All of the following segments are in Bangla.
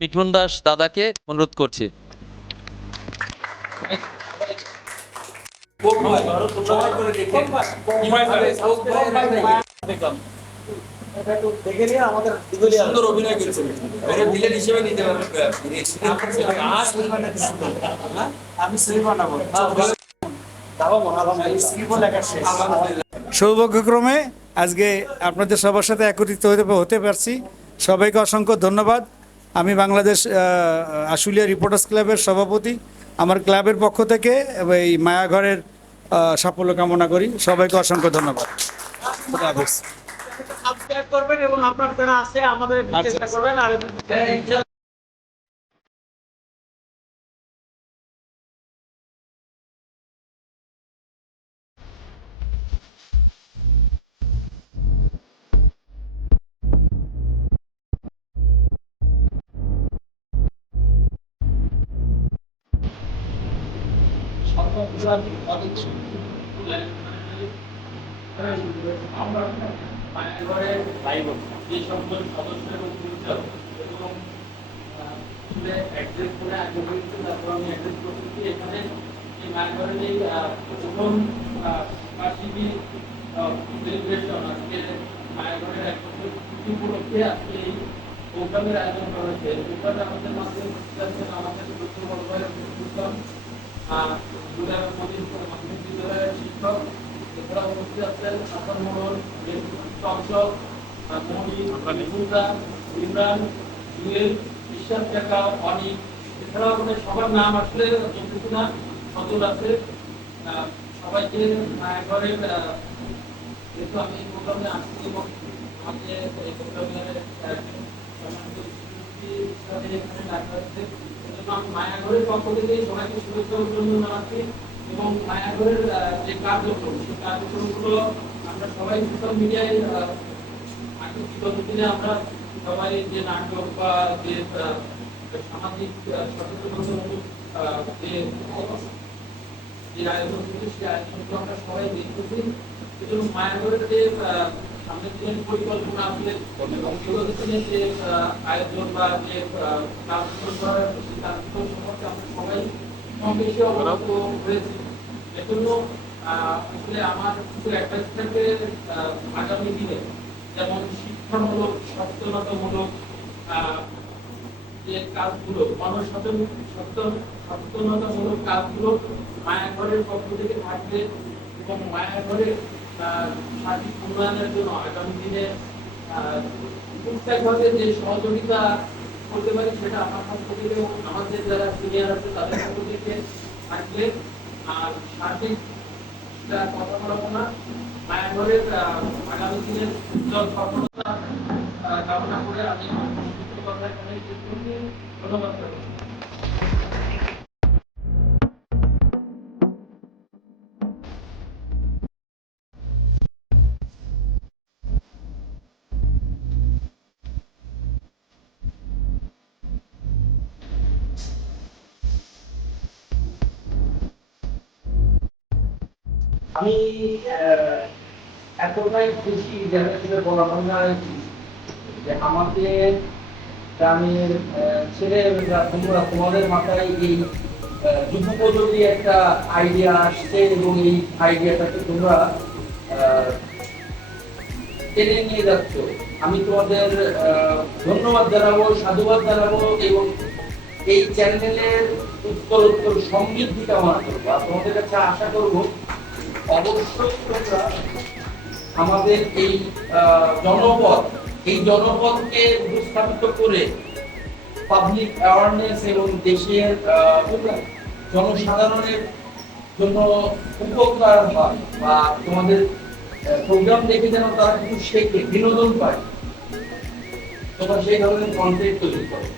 মিঠুন দাস দাদাকে অনুরোধ করছি। সুন্দর অভিনয় করেছে, ভিলেন হিসেবে নিতে পারবেন। আমি শ্রী বানাবো। সৌভাগ্যক্রমে আজকে আপনাদের সবার সাথে একত্রিত হতে পারছি। সবাইকে অসংখ্য ধন্যবাদ। আমি বাংলাদেশ আশুলিয়া রিপোর্টার্স ক্লাবের সভাপতি। আমার ক্লাবের পক্ষ থেকে এই মায়াঘরের সাফল্য কামনা করি। সবাইকে অসংখ্য ধন্যবাদ। সাবস্ক্রাইব করবেন এবং আপনার যারা আছে আমাদের চেষ্টা করবেন। আর আমরা মায়াঘরের যে সকল সদস্য এবং পরিচালক এবং অ্যাড্রেস করে আগে বলেছি, তারপর আমি অ্যাড্রেস করতেছি। এখানে এই মায়াঘরের এই প্রথম বার্ষিকী সেলিব্রেশন আজকে মায়াঘরের 1 বছর পূর্তি উপলক্ষে আজকে এই প্রোগ্রামের আয়োজন করা হয়েছে। প্রোগ্রামে আমাদের মাধ্যমে উপস্থিত আছেন আমাদের প্রচুর বড় ভাই ইসলাম, মাধ্যমিক বিদ্যালয়ের শিক্ষক। এছাড়া উপস্থিত আছেন হাসান মোহন, চঞ্চল, ইমরান, জুয়েল, বিশ্বাস কাকা, অনিক। এছাড়াও আমাদের সবার নাম আসলে বলতেছি না, সজল আছে। সবাইকে মায়াঘরের যেহেতু আমি এই প্রোগ্রামে আসছি এবং আমাকে এই প্রোগ্রামের এখানে ডাকা হচ্ছে, সেজন্য আমি মায়াঘরের পক্ষ থেকে সবাইকে শুভেচ্ছা অভিনন্দন জানাচ্ছি। এবং মায়াঘরের যে কার্যক্রম, সেই কার্যক্রমগুলো আমরা সবাই সোশ্যাল মিডিয়ায় বিগত দিনে আমরা সবাই যে নাটক বা যে সামাজিক সচেতনতামূলক যে আয়োজন করছে, সেই আয়োজনগুলো আমরা সবাই দেখতেছি। সেজন্য মায়াঘরের যে সামনের দিনের পরিকল্পনা আসলে বিগত দিনে যে আয়োজন বা যে কার্যক্রম করার সেই কার্যক্রম সম্পর্কে আমরা সবাই কম বেশি অবগত হয়েছি। এজন্য আসলে আমার কিছু অ্যাডভাইস থাকবে আগামী দিনে, যেমন শিক্ষামূলক সচেতনতামূলক যে কাজগুলো, সচেতনতামূলক কাজগুলো মায়াঘরের পক্ষ থেকে থাকবে। এবং মায়াঘরের সার্বিক উন্নয়নের জন্য আগামী দিনে টুকটাকভাবে যে সহযোগিতা করতে পারি সেটা আমার পক্ষ থেকে এবং আমাদের যারা সিনিয়র আছে তাদের পক্ষ থেকে থাকবে। আর সার্বিক কথা বলবো না, মায়াঘরের আগামী দিনের সফলতা কামনা করে আমি কথা এখানে শেষ করছি। ধন্যবাদ। আমি এতটাই খুশি যারা ছেলে বলা হয় যে আমাদের গ্রামের ছেলেরা, তোমরা তোমাদের মাথায় এই যুগোপযোগী একটা আইডিয়া আসছে এবং এই আইডিয়াটাকে তোমরা টেনে নিয়ে যাচ্ছ। আমি তোমাদের ধন্যবাদ জানাবো, সাধুবাদ জানাবো এবং এই চ্যানেলের উত্তর সমৃদ্ধি কামনা করবো। আর তোমাদের কাছে আশা করবো অবশ্যই তোমরা আমাদের এই জনপদকে উপস্থাপিত করে পাবলিক অ্যাওয়ারনেস এবং দেশের জনসাধারণের জন্য উপকার হয় বা তোমাদের প্রোগ্রাম দেখে যেন তারা কিছু শেখে, বিনোদন পায়, তোমরা সেই ধরনের কন্টেন্ট তৈরি করো।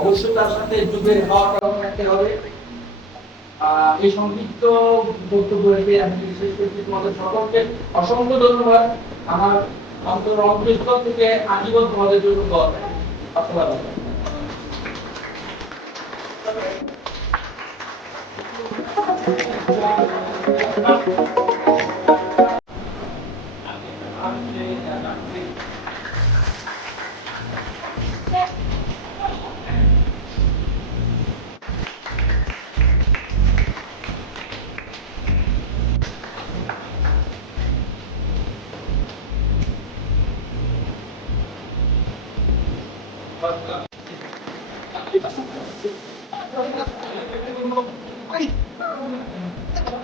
অবশ্যই তার সাথে যুগের হাওয়াটাও রাখতে হবে। এই সংক্ষিপ্ত বক্তব্য রেখে আমি শেষ করছি। তোমাদের সকলকে অসংখ্য ধন্যবাদ। আমার অন্তরস্থল থেকে আজীবন তোমাদের জন্য দোয়া থাকে। আসসালামু আলাইকুম। Thank you.